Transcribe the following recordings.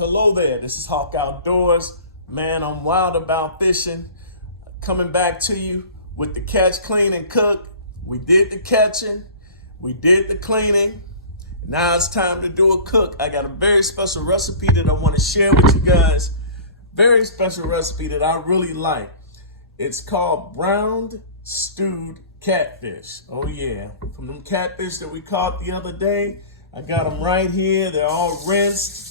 Hello there, this is Hawk Outdoors. Man, I'm wild about fishing. Coming back to you with the catch, clean, and cook. We did the catching, we did the cleaning. Now it's time to do a cook. I got a very special recipe that I want to share with you guys. Very special recipe that I really like. It's called browned stewed catfish. Oh yeah, from them catfish that we caught the other day. I got them right here. They're all rinsed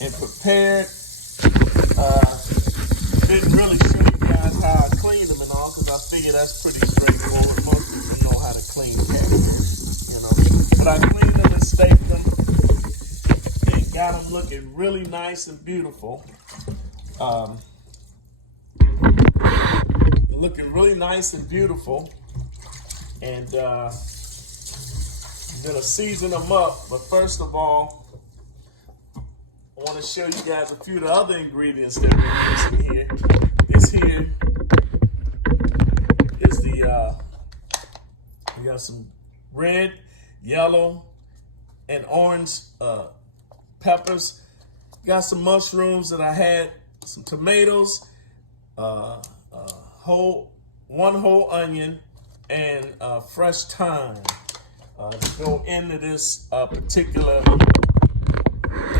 and prepared. Didn't really show you guys how I cleaned them and all because I figure that's pretty straightforward. Most people know how to clean catfish, you know. But I cleaned them and staked them and got them looking really nice and beautiful. Looking really nice and beautiful. And I'm gonna season them up. But first of all, I want to show you guys a few of the other ingredients that we're using here. This here is we got some red, yellow, and orange peppers. Got some mushrooms that I had, some tomatoes, one whole onion, and fresh thyme to go into this particular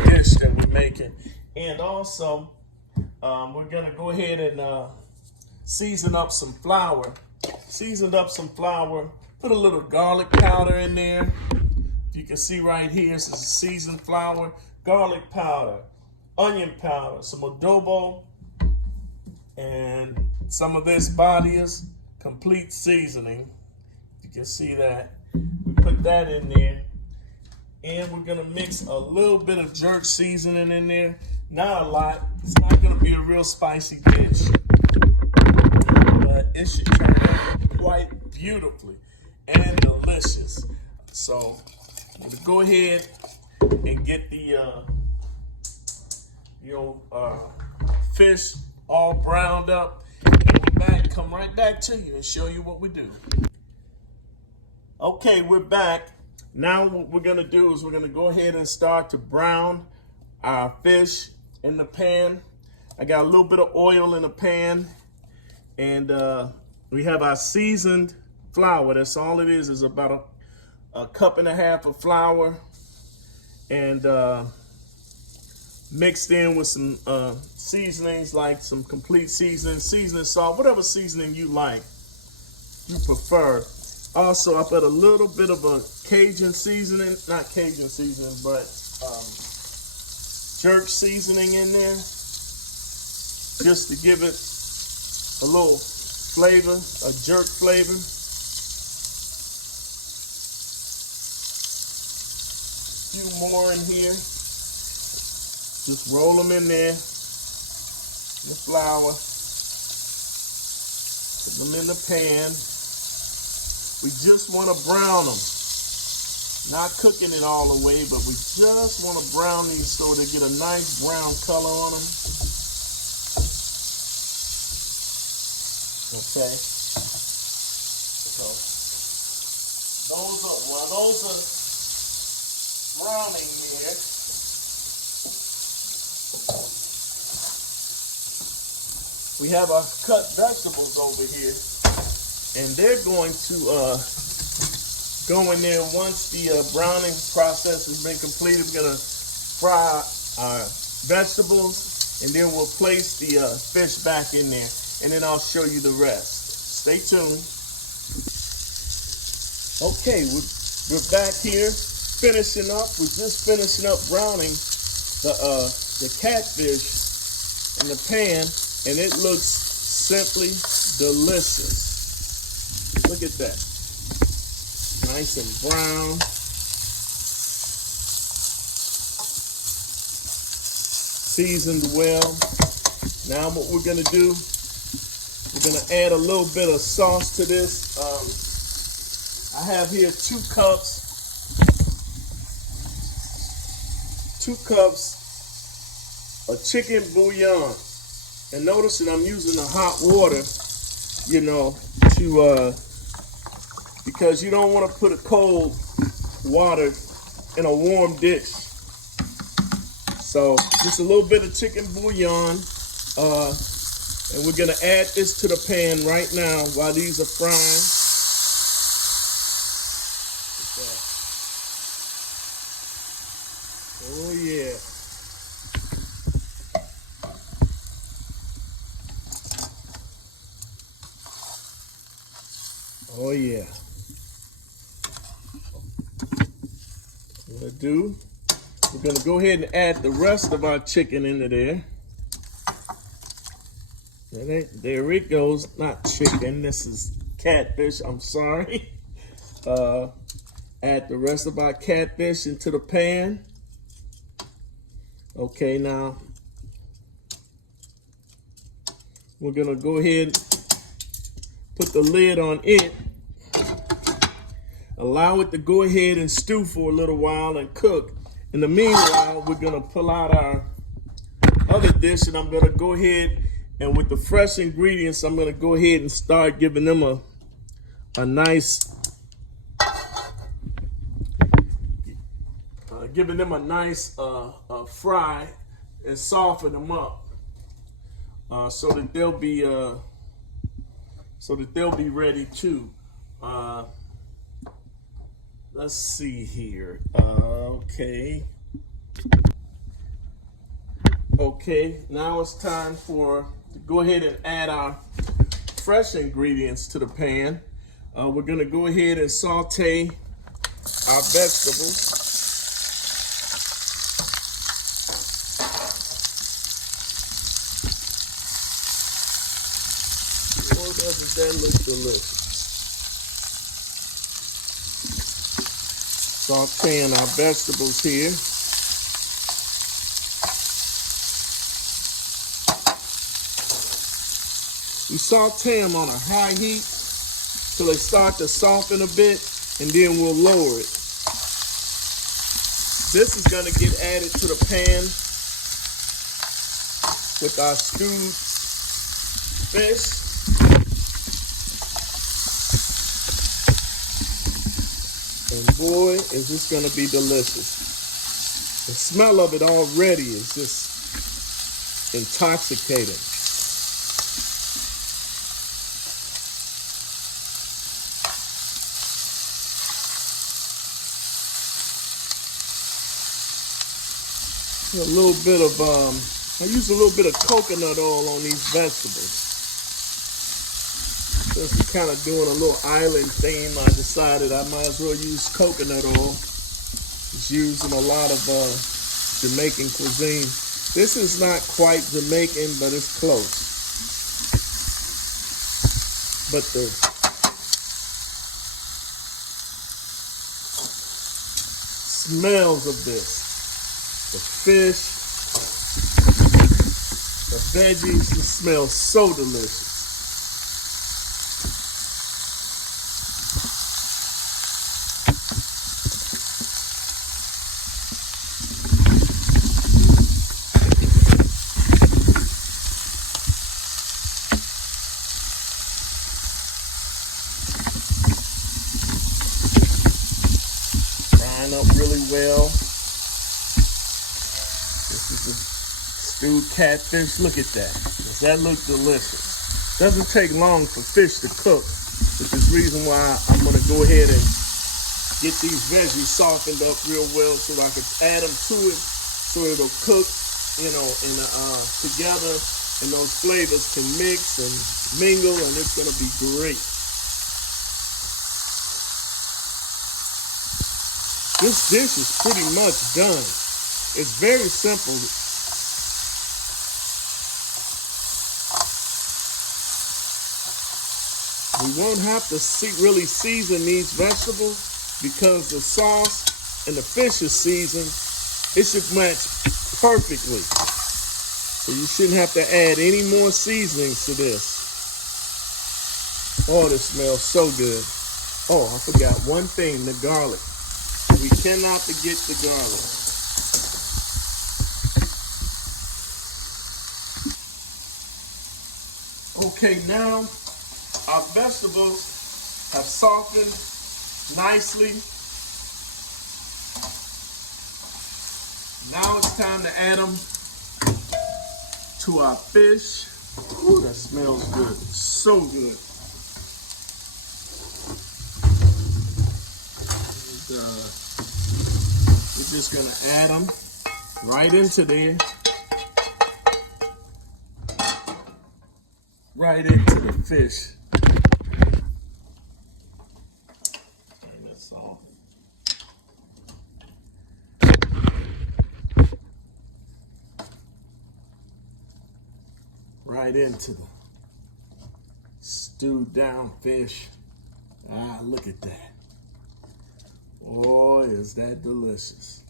dish that we're making. And also, we're gonna go ahead and season up some flour. Seasoned up some flour, put a little garlic powder in there. You can see right here, this is seasoned flour, garlic powder, onion powder, some adobo, and some of this body is complete seasoning. You can see that. We put that in there. And we're gonna mix a little bit of jerk seasoning in there. Not a lot. It's not gonna be a real spicy dish, but it should turn out quite beautifully and delicious. So I'm gonna go ahead and get the fish all browned up, and come right back to you and show you what we do. Okay, we're back. Now what we're gonna do is we're gonna go ahead and start to brown our fish in the pan. I got a little bit of oil in the pan, and we have our seasoned flour. That's all it is about a cup and a half of flour, and mixed in with some seasonings, like some complete seasoning salt, whatever seasoning you prefer. Also, I put a little bit of a Cajun seasoning, not Cajun seasoning, but jerk seasoning in there, just to give it a little flavor, a jerk flavor. A few more in here. Just roll them in there, the flour, put them in the pan. We just want to brown them. Not cooking it all the way, but we just want to brown these so they get a nice brown color on them. Okay. So while those are browning here, we have our cut vegetables over here. And they're going to go in there once the browning process has been completed. We're going to fry our vegetables, and then we'll place the fish back in there, and then I'll show you the rest. Stay tuned. Okay, we're back here finishing up. We're just finishing up browning the catfish in the pan, and it looks simply delicious. Look at that. Nice and brown. Seasoned well. Now what we're gonna do, we're gonna add a little bit of sauce to this. I have here 2 cups of chicken bouillon. And notice that I'm using the hot water, you know, because you don't want to put a cold water in a warm dish. So just a little bit of chicken bouillon. And we're gonna add this to the pan right now while these are frying. Oh yeah. Oh yeah. What do? We're gonna go ahead and add the rest of our chicken into there. There it goes. Not chicken. This is catfish. I'm sorry. Add the rest of our catfish into the pan. Okay, now we're gonna go ahead and put the lid on it. Allow it to go ahead and stew for a little while and cook. In the meanwhile, we're gonna pull out our other dish, and I'm gonna go ahead and with the fresh ingredients, I'm gonna go ahead and start giving them a nice fry and soften them up so that they'll be ready too. Let's see here. Okay, now it's time to go ahead and add our fresh ingredients to the pan. We're gonna go ahead and saute our vegetables. Oh, doesn't that look delicious? Sauteing our vegetables here. We saute them on a high heat till they start to soften a bit, and then we'll lower it. This is going to get added to the pan with our stewed fish. And boy, is this going to be delicious. The smell of it already is just intoxicating. A little bit of, I use a little bit of coconut oil on these vegetables. Since we're kind of doing a little island theme, I decided I might as well use coconut oil. It's used in a lot of Jamaican cuisine. This is not quite Jamaican, but it's close. But the smells of this, the fish, the veggies, it smells so delicious. Frying up really well. This is a stewed catfish. Look at that. Does that look delicious? Doesn't take long for fish to cook, which is the reason why I'm going to go ahead and get these veggies softened up real well so I can add them to it so it'll cook, together, and those flavors can mix and mingle, and it's going to be great. This dish is pretty much done. It's very simple. We won't have to really season these vegetables because the sauce and the fish is seasoned. It should match perfectly. So you shouldn't have to add any more seasonings to this. Oh, this smells so good. Oh, I forgot one thing, the garlic. We cannot forget the garlic. Okay, now our vegetables have softened nicely. Now it's time to add them to our fish. Ooh, that smells good. So good. And, we're just gonna add them right into there. Right into the fish. Turn this off. Right into the stewed down fish. Ah, look at that. Oh, is that delicious.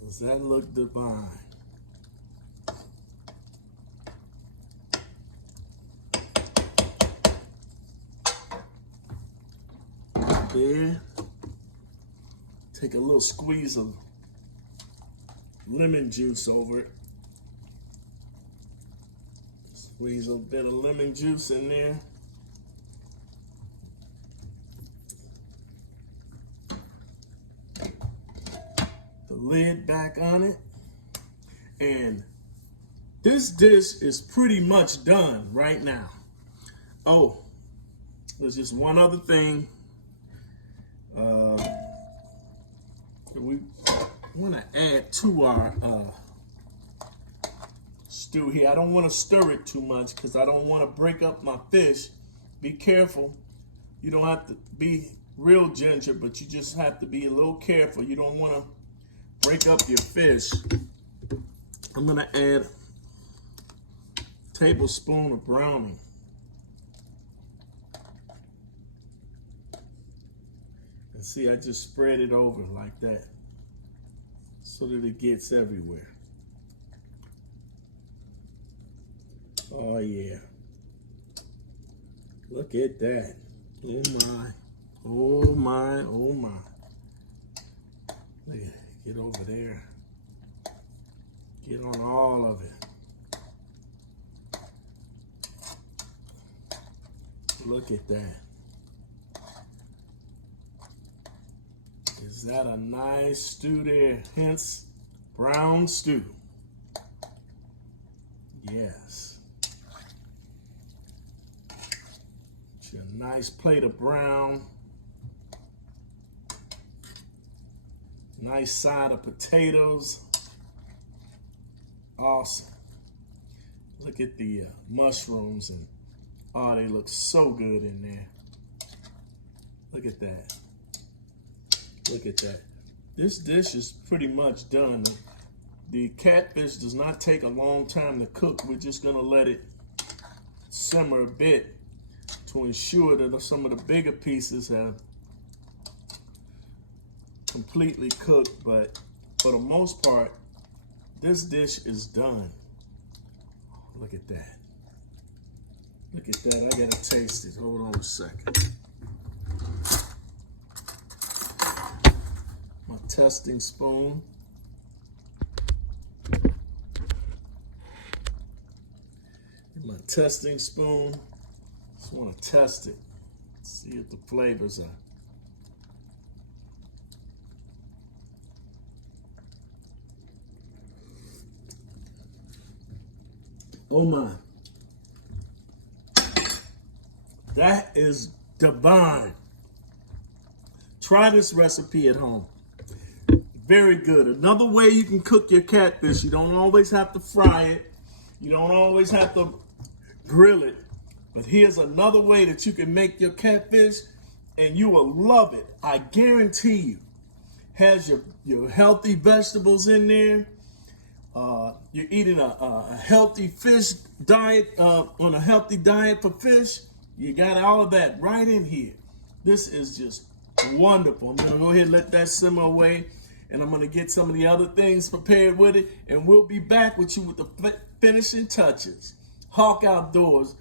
Does that look divine? There. Take a little squeeze of lemon juice over it. Squeeze a bit of lemon juice in there. The lid back on it. And this dish is pretty much done right now. Oh, there's just one other thing. We want to add to our stew here. I don't want to stir it too much because I don't want to break up my fish. Be careful. You don't have to be real ginger, but you just have to be a little careful. You don't want to break up your fish. I'm going to add a tablespoon of browning. And see, I just spread it over like that so that it gets everywhere. Oh yeah. Look at that. Oh my. Oh my. Oh my. Look at it. Get over there. Get on all of it. Look at that. Is that a nice stew there? Hence, brown stew. Yes. Get you a nice plate of brown. Nice side of potatoes. Awesome. Look at the mushrooms, and oh, they look so good in there. Look at that. Look at that. This dish is pretty much done. The catfish does not take a long time to cook. We're just gonna let it simmer a bit to ensure that some of the bigger pieces have completely cooked, but for the most part, this dish is done. Look at that. Look at that. I gotta taste it. Hold on a second. My testing spoon. My testing spoon. Just want to test it. See if the flavors are. Oh my. That is divine. Try this recipe at home. Very good. Another way you can cook your catfish. You don't always have to fry it. You don't always have to grill it. But here's another way that you can make your catfish, and you will love it. I guarantee you. Has your healthy vegetables in there. You're eating a healthy fish diet, on a healthy diet for fish. You got all of that right in here. This is just wonderful. I'm gonna go ahead and let that simmer away, and I'm gonna get some of the other things prepared with it, and we'll be back with you with the finishing touches. Hawk Outdoors.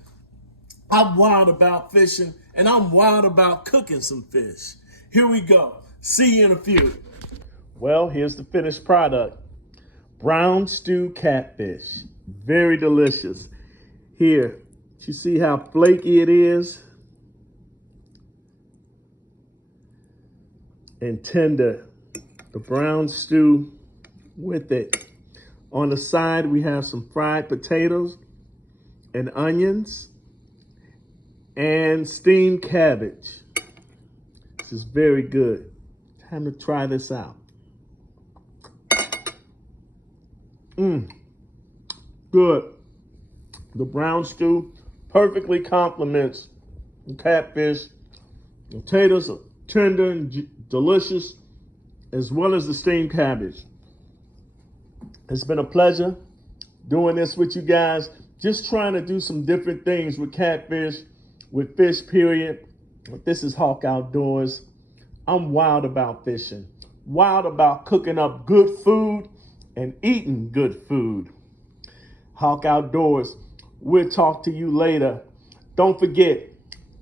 I'm wild about fishing, and I'm wild about cooking some fish. Here we go. See you in a few. Well, here's the finished product. Brown stew catfish. Very delicious. Here, you see how flaky it is? And tender. the brown stew with it. On the side, we have some fried potatoes and onions and steamed cabbage. This is very good. Time to try this out. Good. The brown stew perfectly complements the catfish. The potatoes are tender and delicious, as well as the steamed cabbage. It's been a pleasure doing this with you guys. Just trying to do some different things with catfish, with fish, period. This is Hawk Outdoors. I'm wild about fishing, wild about cooking up good food and eating good food. Hawk Outdoors. We'll talk to you later. Don't forget,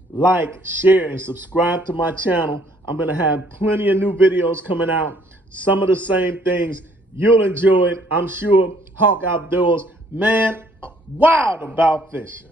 like, share, and subscribe to my channel. I'm going to have plenty of new videos coming out. Some of the same things. You'll enjoy it, I'm sure. Hawk Outdoors. Man, wild about fishing.